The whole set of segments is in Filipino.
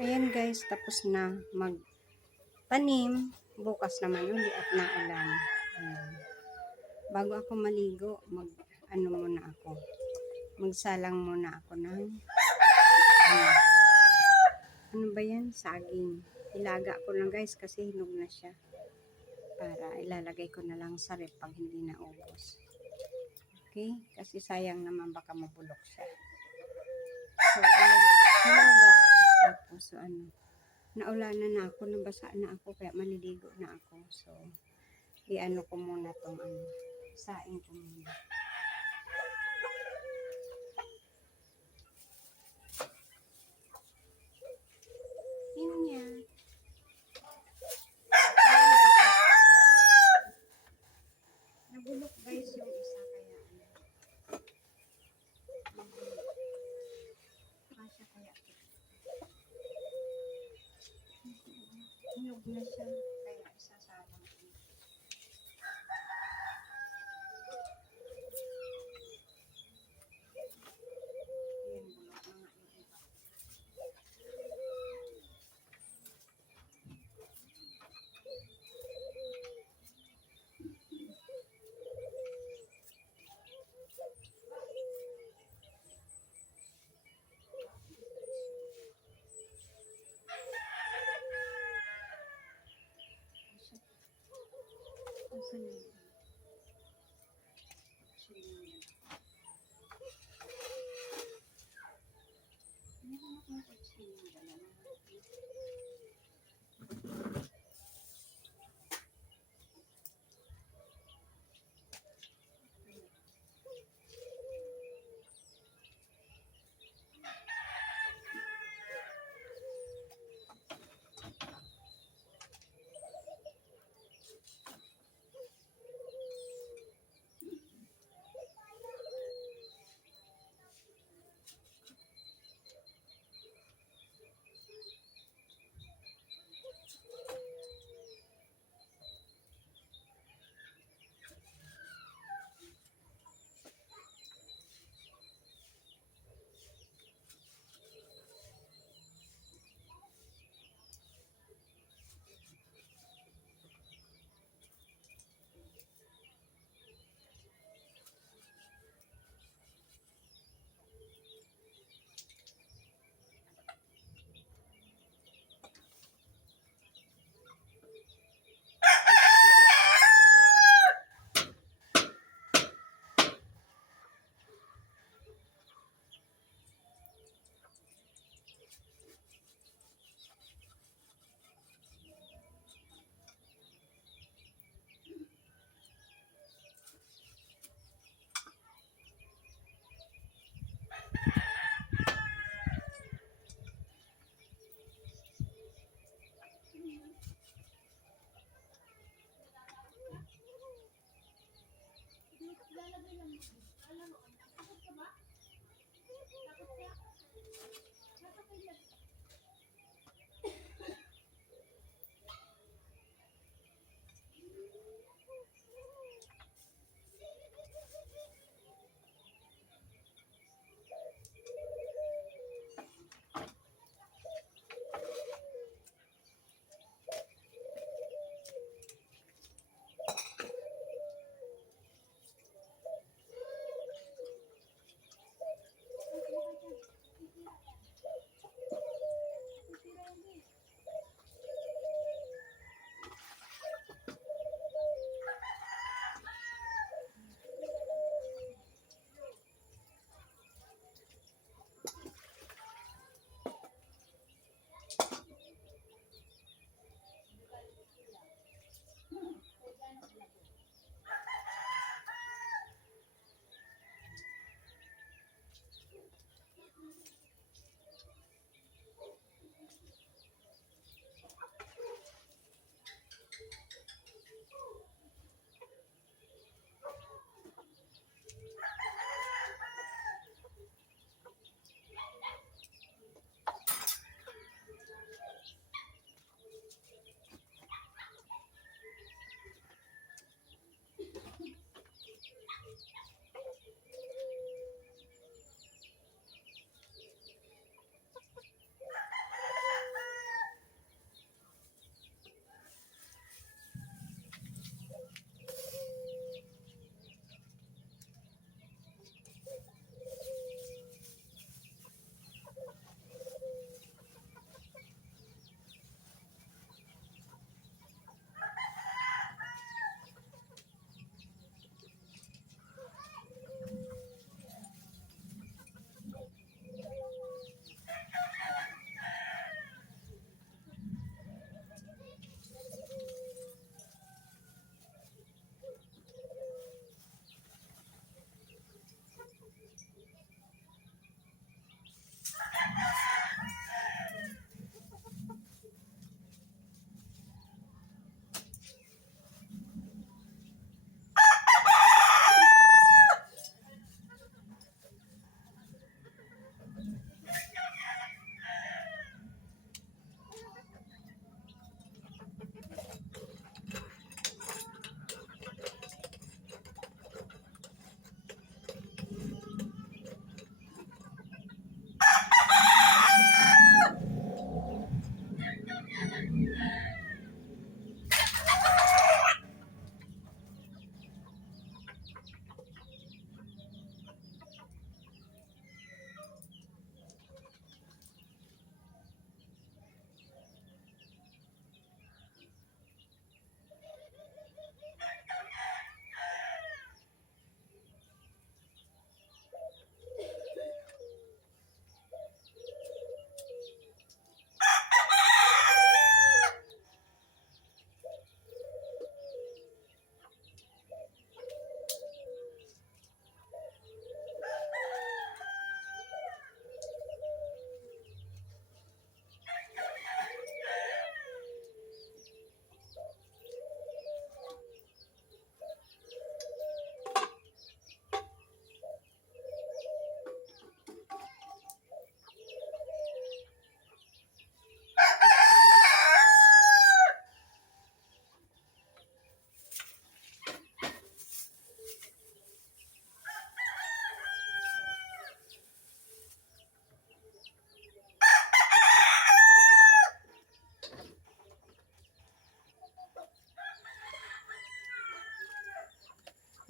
Ayan guys, tapos na magtanim. Bukas naman uli at naulan. Ayan. Bago ako maligo, muna ako. Magsalang muna ako ng ano ba yan? Saging. Ilaga ko lang guys kasi hinog na siya. Para ilalagay ko na lang sa rep pag hindi na ubos. Okay? Kasi sayang naman baka mabulok siya. So, ilaga. Tapos, naulanan na ako, nabasa na ako, kaya maliligo na ako. So, iano ko muna tong saing ko muna. Yun niya. Nabulok guys yung isa, kaya kasya kaya. Hinog na siya, kaya isasalang ko. Ayan, bulok na nga yung iba. Asan yun?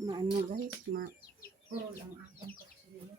Maano guys, puro lang aking kutsilyo.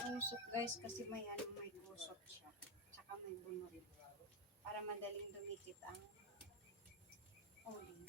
Mausok guys kasi may gusot siya. Tsaka may bunot. Para madaling dumikit ang uling.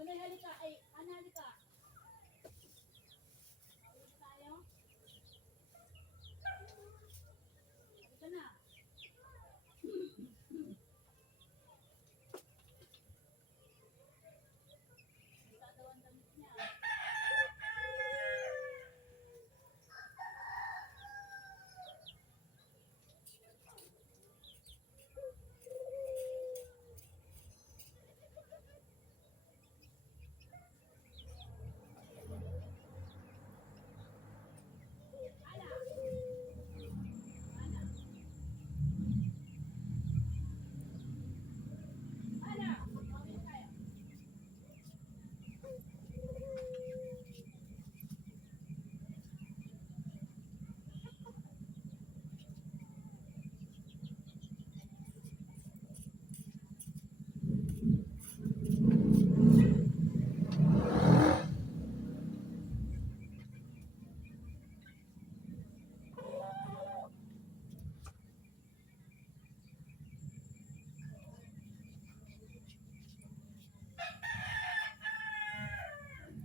Nonoy, halika. Ay, Ana, halika. Halika tayo. Halika na. Halika daw ang damit niya. Ana, mawin tayo.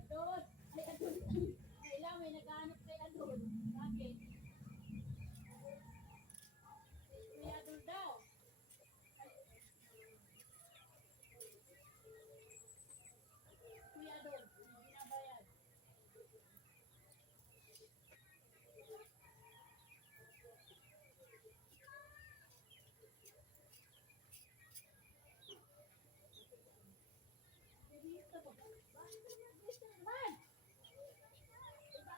Adol. Ay, Adol. Ay, lang, may naghahanap kay Adol. Bakit? May Adol daw. Kuya Adol, may binabayad. Gusto mo ba? Bakit gusto naman? Eh, bakit ka ba?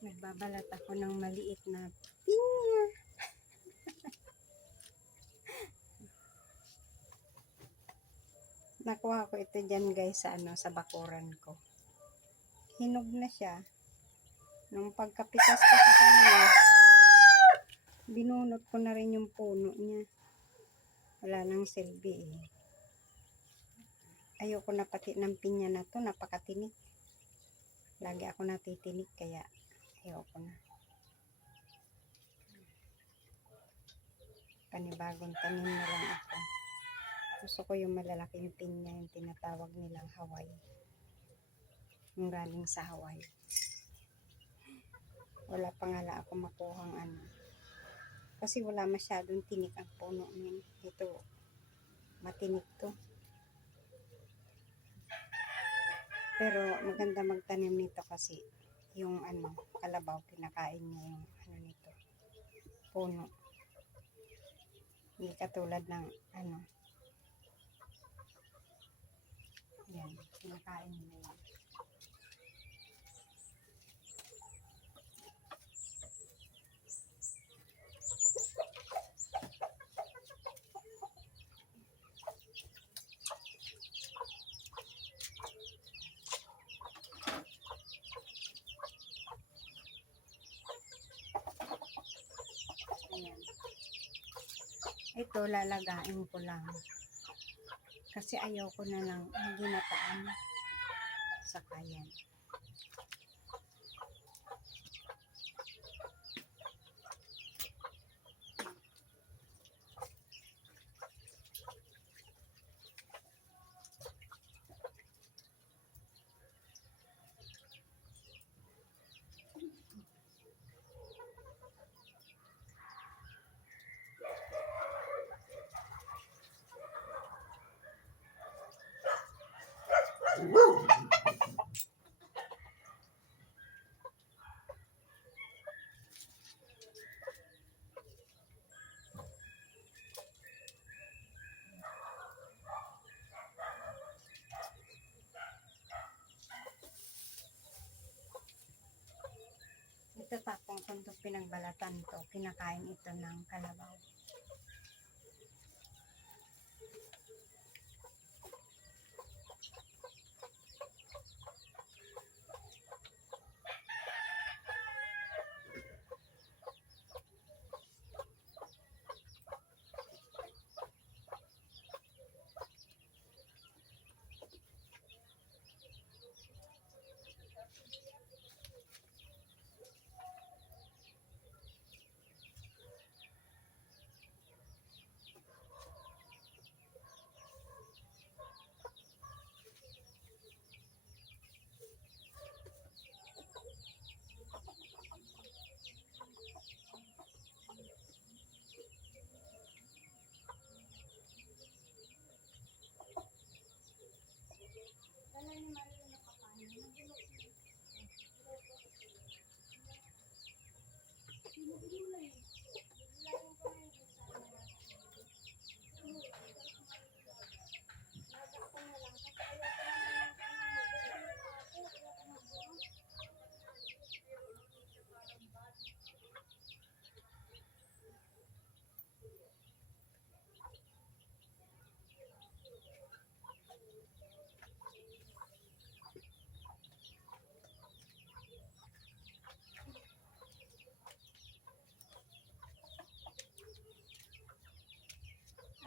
Nagbabalat ako ng maliit na pinya. Nakuha ko ito dyan guys sa sa bakuran ko. Hinog na siya. Nung pagkapitas ko sa kanya, binunot ko na rin yung puno niya. Wala nang silbi eh. Ayoko na pati ng pinya na to, napakatinik. Lagi ako natitinik kaya ayoko na. Panibagong tanim na lang ako. Gusto ko yung malalaking pinya, yung tinatawag nilang Hawaii. Yung galing sa Hawaii. Wala pa nga lang ako makuhang kasi wala masyadong tinik ang puno niya. Ito, matinik to. Pero maganda magtanim nito kasi yung kalabaw, pinakain niya yung nito, puno. Hindi katulad ng yan, pinakain niya yan. Ayan. Ito lalagain ko lang. Kasi ayaw ko na lang ginataan sa kayan. Ito tapong kung ito pinagbalatan to, kinakain ito ng kalabaw.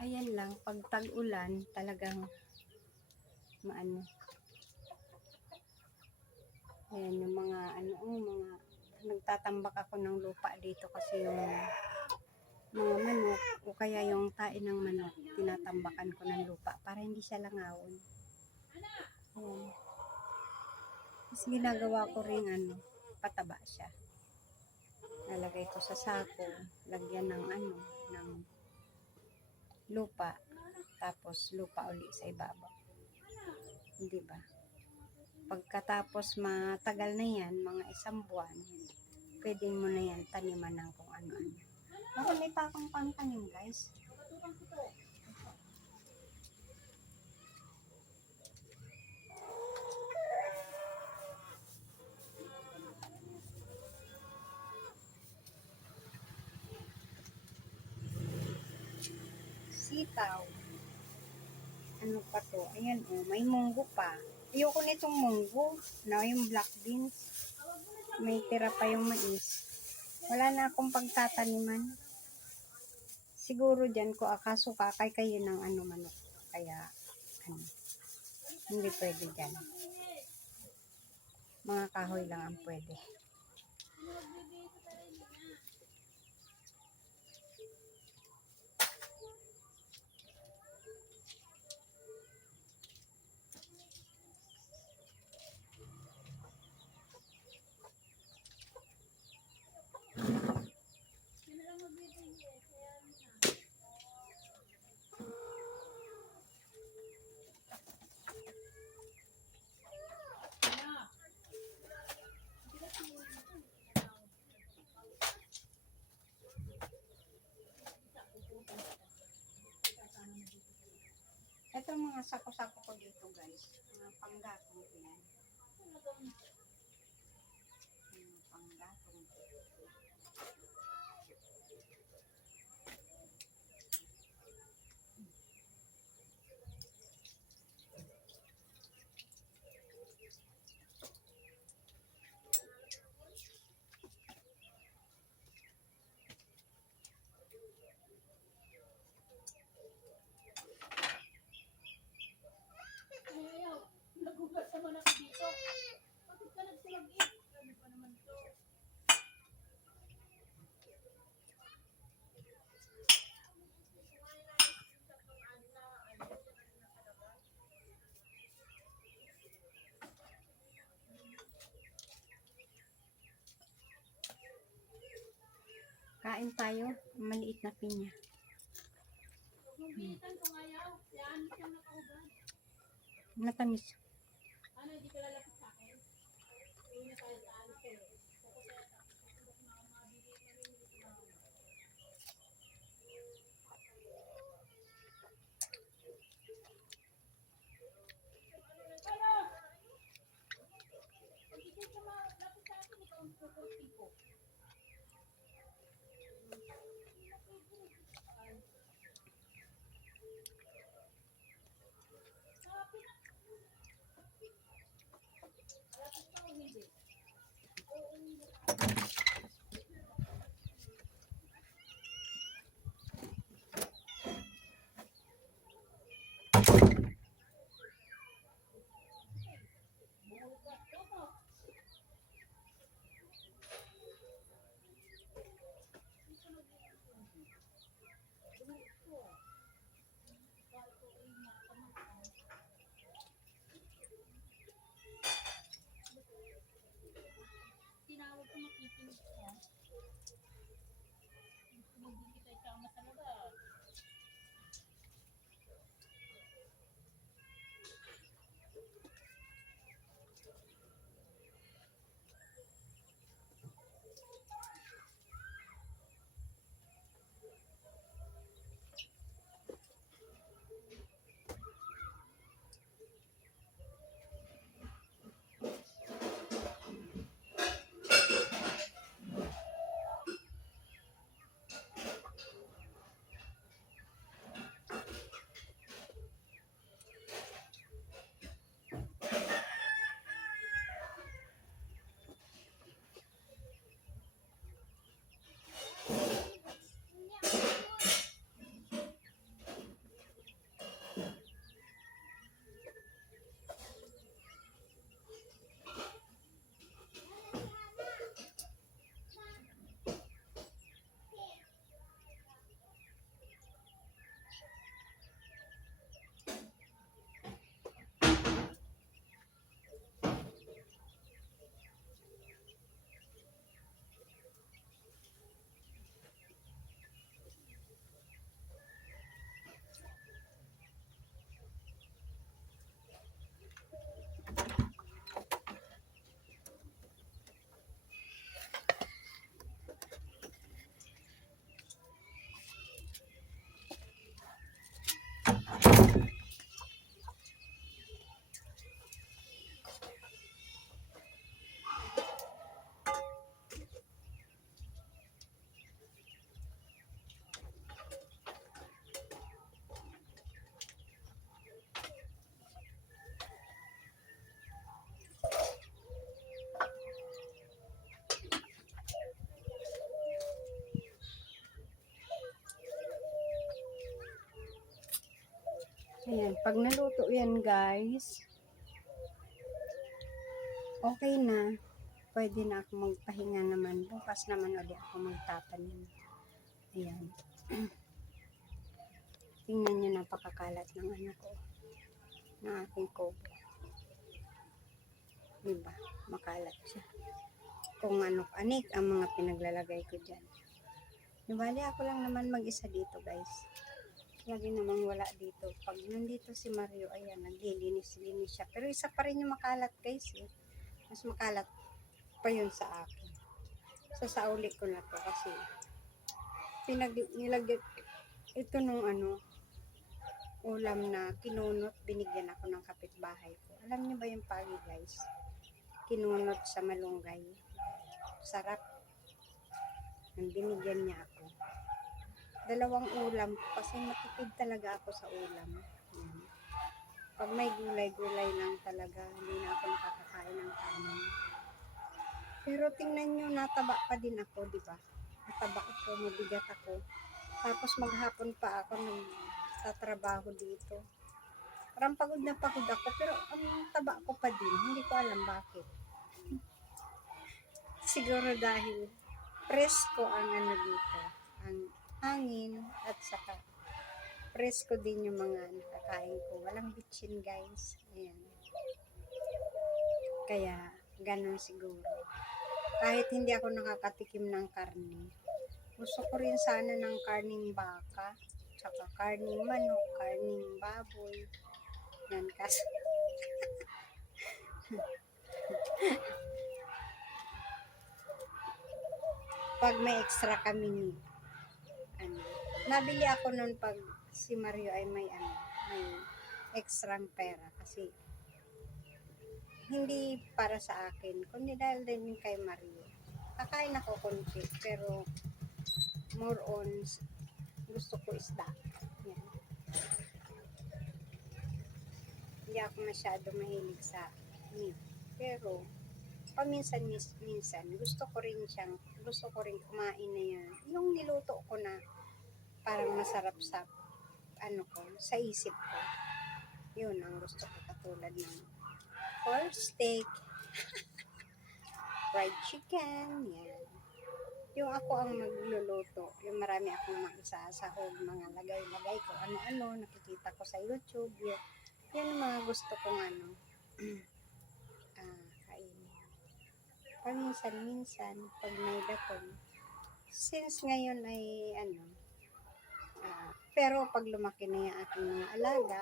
Ayan lang, pag tag-ulan, talagang maano. Ayan yung mga mga nagtatambak ako ng lupa dito kasi yung mga manok o kaya yung tae ng manok, tinatambakan ko ng lupa para hindi siya langawon. Ayan. Tapos ginagawa ko rin pataba siya. Nalagay ko sa sako, lagyan ng ng lupa, tapos lupa uli sa ibabaw. Hindi ba? Pagkatapos matagal na yan, mga 1 buwan, pwede mo na yan taniman ng kung ano-ano. Marami pa akong pantanim, guys. Sitaw. Ano pa to? Ayan may munggo pa. Ayoko nitong munggo. Yung black beans. May tira pa yung mais. Wala na akong pagtataniman. Siguro dyan ko akaso kakay kayo ng manok. Kaya, hindi pwede dyan. Mga kahoy lang ang pwede. Ito mga sako-sako ko dito, guys. Mga panggatong ko yan. Mga panggatong ko. Nagugas naman ako dito. Bakit ka nagsilagin? Ano pa naman to? Kain tayo. Maliit na pinya. Huwag mong bilitan kung ayaw. Yan siyang nakahubad. Matamis. kukurti ko. Malapit pa o hindi? Tinawag ko makikinig siya. Hindi kita isama sa labas. Ayan, pag naluto yan guys, okay na. Pwede na ako magpahinga naman. Bukas naman ulit ako magtatanim. Ayan. Tingnan nyo, napakakalat ng ano ko. Ng aking kobo. Diba? Makalat siya. Kung ano anik ang mga pinaglalagay ko dyan. Diba? Ako lang naman mag-isa dito guys. Lagi namang wala dito. Pag nandito si Mario, ayan, naglilinis-linis siya. Pero isa pa rin yung makalat guys eh. Mas makalat pa yun sa akin. Sasauli ko na to kasi nilagyan ito nung ano, ulam na kinunot, binigyan ako ng kapitbahay ko. Alam niyo ba yung pagi guys? Kinunot sa malunggay. Sarap. Nang binigyan niya ako. 2 ulam kasi matipid talaga ako sa ulam. Yan. Pag may gulay-gulay lang talaga, hindi na ako nakakakain ng kanin. Pero tingnan nyo, nataba pa din ako, di ba? Nataba ako, mabigat ako. Tapos maghapon pa ako nagtatrabaho dito. Parang pagod na pagod ako, pero ang taba ko pa din. Hindi ko alam bakit. Siguro dahil presko ang ano dito, ang hangin at saka presko din yung mga nakakain ko. Walang bitchin guys. Ayan. Kaya ganun siguro. Kahit hindi ako nakakatikim ng karne. Gusto ko rin sana ng karning baka, tsaka karning manok, karning baboy. Yan kasi. Pag may extra kami ni ano, nabili ako nun pag si Mario ay may extrang pera kasi hindi para sa akin kundi dahil din kay Mario. Kakain ako konti, pero more on gusto ko isda. Yan. Hindi ako masyado mahilig sa meat. Pero, paminsan-minsan, gusto ko rin kumain na yan. Yung niluto ko na parang masarap sa, sa isip ko. Yun ang gusto ko, katulad ng pork steak, fried chicken, yan. Yung ako ang magluluto, yung marami akong maisasahog, mga lagay-lagay ko, ano-ano, nakikita ko sa YouTube, yun ang mga gusto kong kainin. Paminsan-minsan, pag may daton, since ngayon ay pero pag lumaki na yung aking mga alaga,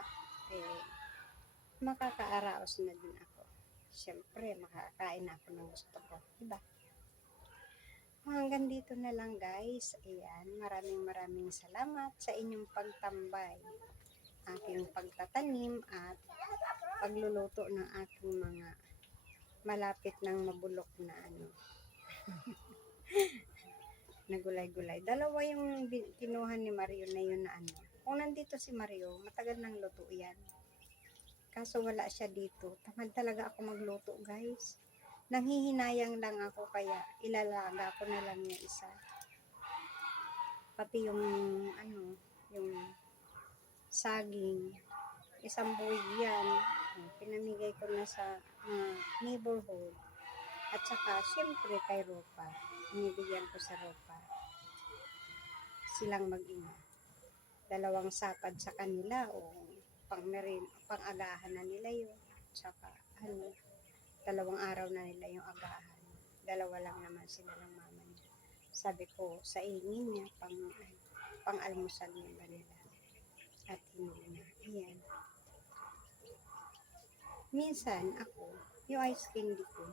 makakaaraos na din ako. Siyempre, makakain na ako ng gusto ko, diba? Hanggang dito na lang guys. Ayan, maraming salamat sa inyong pagtambay, aking pagtatanim at pagluluto ng aking mga malapit ng mabulok na na gulay-gulay. Dalawa yung kinuha ni Mario na yun na Kung nandito si Mario, matagal nang luto yan. Kaso wala siya dito. Tamad talaga ako magluto guys. Nanghihinayang lang ako, kaya ilalaga ko na lang yung isa. Pati yung yung saging, isang buwig yan. Pinamigay ko na sa neighborhood. At saka, syempre kay Ropa. Inibigyan ko sa Ropa. Silang mag-ina. 2 sapad sa kanila o pang-agahan na nila yun. Tsaka, 2 araw na nila yung agahan. 2 lang naman sila ng mama niya. Sabi ko, sa ingin niya, pang-almusal nila nila. At hindi na. Ayan. Minsan, ako, yung ice candy ko,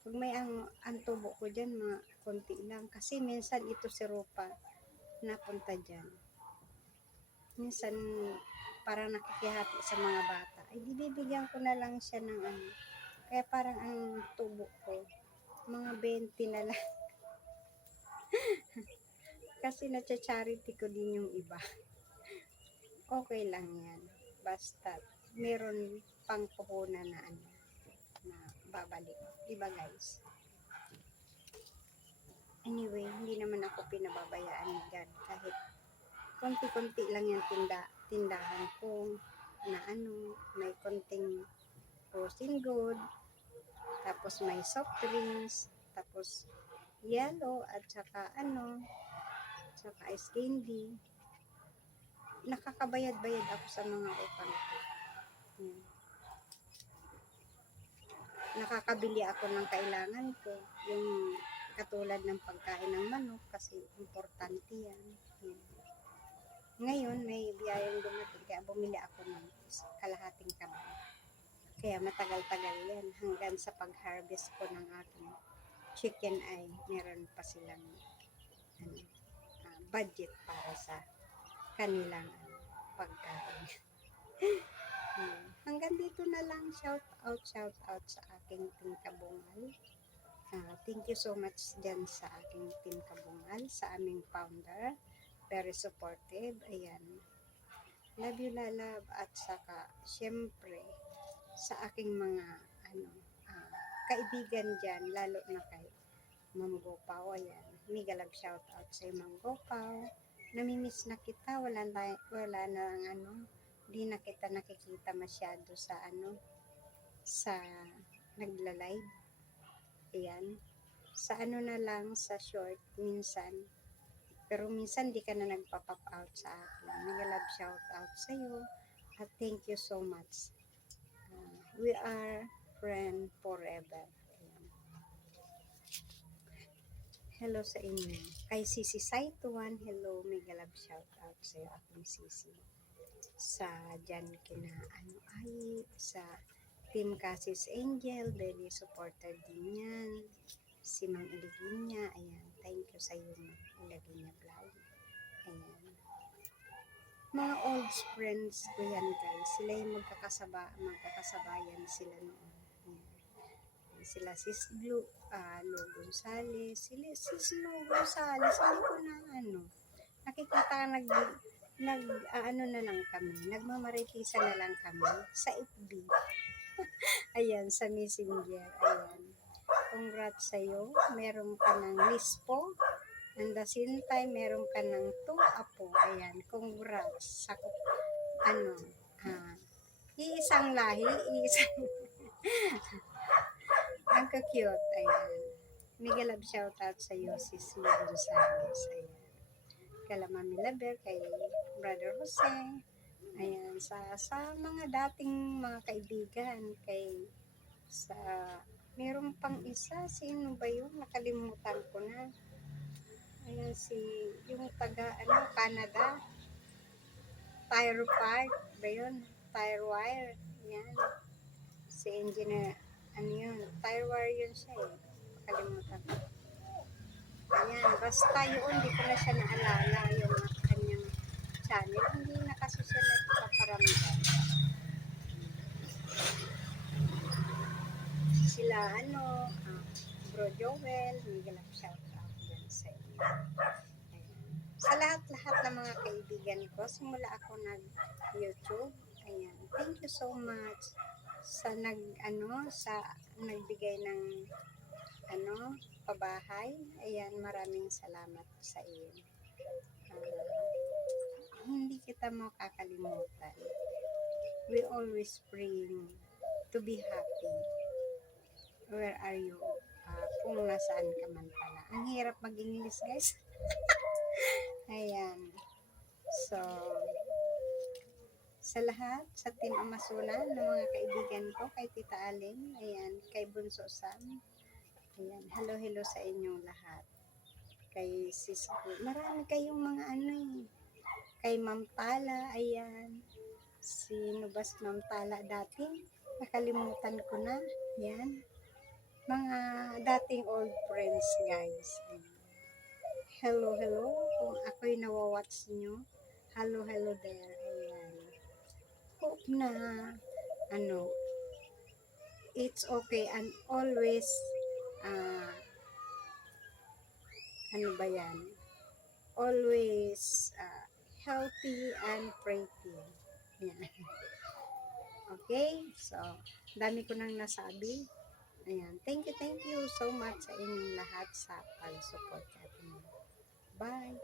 pag may ang tubo ko dyan, mga konti lang. Kasi minsan ito si Ropa napunta dyan. Minsan, parang nakikihati sa mga bata. Ay, di bibigyan ko na lang siya ng Kaya parang ang tubo ko, mga 20 na lang. Kasi na-charity ko din yung iba. Okay lang yan. Basta, meron pang puhunan na na babalik. Diba guys? Anyway, hindi naman ako pinababayaan ni God. Kahit konti-konti lang yung tindahan ko na may konting frozen good, tapos may soft drinks, tapos yellow, at saka saka ice candy. Nakakabayad-bayad ako sa mga utang ko. Nakakabili ako ng kailangan ko, yung katulad ng pagkain ng manok, kasi importante yan. Ngayon, may biyayang dumating, kaya bumili ako ng kalahating kaban. Kaya matagal-tagal yan, hanggang sa pag-harvest ko ng aking chicken ay meron pa silang budget para sa kanilang pagkain. Hanggang dito na lang. Shout out sa aking Team Kabungal. Thank you so much dyan sa aking Team Kabungal, sa aming founder. Very supportive. Ayan. Love you, lalab. At saka, syempre, sa aking mga kaibigan dyan, lalo na kay Ma'am Gopaw. Ayan. Mega love shout out sa Ma'am Gopaw. Namimiss na kita. Wala na di na kita nakikita masyado sa sa nagla-live. Ayan. Sa na lang, sa short, minsan. Pero minsan di ka na nagpa-pop out sa akin. Mega love shout out sa iyo. At thank you so much. We are friend forever. Ayan. Hello sa inyo. Kay Sisi Saituan, hello. Mega love shout out sa iyo, aking Sisi. Sa dyan sa Team Cassis Angel, very supporter din yan. Si Mang Iliginya, ayan, thank you sa iyo, Mang Iliginya vlog. Ayan. Mga old friends ko yan guys, sila yung magkakasabayan sila noon. Ayan. sila Sis Lou Gonzales, Sis Lou Gonzales, hindi ko na nakikita ano na lang kami, nagmamaritisan na lang kami sa FB. Ayan, sa Messenger, ayan. Congrats sa'yo, meron ka ng lispo, and the same time, meron ka ng 2 apo, ayan, congrats sa, iisang lahi, iisang, ang cute, ayan. Mega love shoutout sa iyo, Sis Lou Gonzales, ayan. Kala Mami Laber, kay Brother Jose, ayan, sa mga dating mga kaibigan, meron pang isa, sino ba yun? Nakalimutan ko na. Ayan, yung taga, Canada, Tire Park, ba yun? Tire Wire, ayan. Si Engineer, yun, Tire Wire yun siya eh. Nakalimutan ko. Ayan, basta yun, hindi ko na siya naalala yung kanyang channel. Hindi na kasi siya nagpaparamdam. Sila, Bro Joel, Miguel ang shout out yan sa inyo. Ayan. Sa lahat-lahat ng mga kaibigan ko, simula ako nag-YouTube, ayan, thank you so much sa nagbigay ng pabahay. Ayan, maraming salamat sa iyo. Hindi kita makakalimutan. We always praying to be happy. Where are you? Kung nasaan ka man pala. Ang hirap mag-English, guys. Ayan. So, sa lahat, sa Team Amazona, ng mga kaibigan ko, kay Tita Alin, ayan, kay Bunso Sam, ayan, hello sa inyong lahat. Kay Sis ko, marami kayong mga kay Ma'am Tala, ayan, sino ba si Ma'am Tala dati? Nakalimutan ko na, ayan, mga dating old friends, guys. Ayan. Hello, kung ako'y nawawatch nyo, hello there, ayan. Hope na, it's okay and always, always healthy and pretty. Ayan. Okay, so, dami ko nang nasabi. Ayan, thank you so much sa inyong lahat sa pag-support natin. Bye!